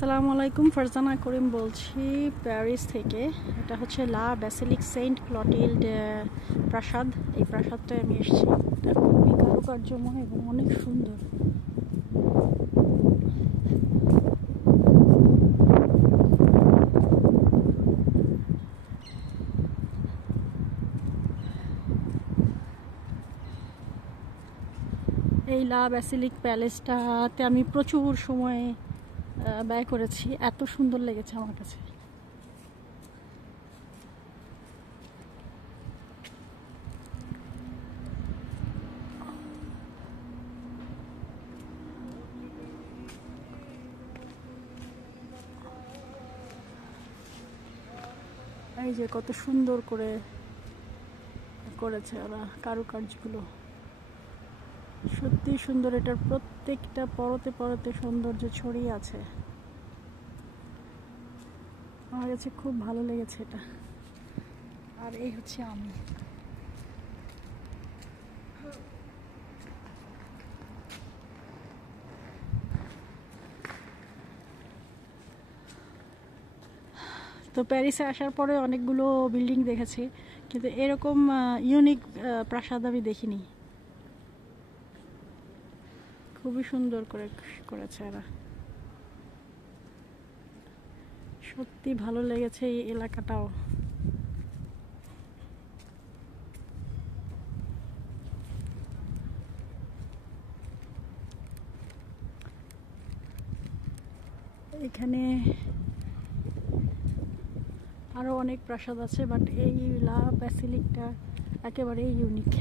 আসসালামু আলাইকুম, ফারজানা করিম বলছি প্যারিস থেকে। এটা হচ্ছে লা ব্যাসিলিক সেন্ট ক্লটিল্ড প্রাসাদ। এই প্রাসাদটায় আমি এসেছি। এটা খুবই কারুকার্যময় এবং অনেক সুন্দর। এই লা ব্যাসিলিক প্যালেসটাতে আমি প্রচুর সময় ব্যয় করেছি। এত সুন্দর লেগেছে আমার কাছে। এই যে কত সুন্দর করে করেছে ওরা, কারুকার্যগুলো সত্যি সুন্দর। এটার প্রত্যেকটা পরতে পরতে সৌন্দর্য ছড়িয়ে আছে। আমার কাছে খুব ভালো লেগেছে এটা। আর এই হচ্ছে আমি। তো প্যারিসে আসার পরে অনেকগুলো বিল্ডিং দেখেছি, কিন্তু এরকম ইউনিক প্রাসাদ আমি দেখিনি। খুবই সুন্দর করে করেছে এরা। সত্যি ভালো লেগেছে এই এলাকাটাও। এখানে আরো অনেক প্রাসাদ আছে, বাট এই লা ব্যাসিলিকটা একেবারেই ইউনিক।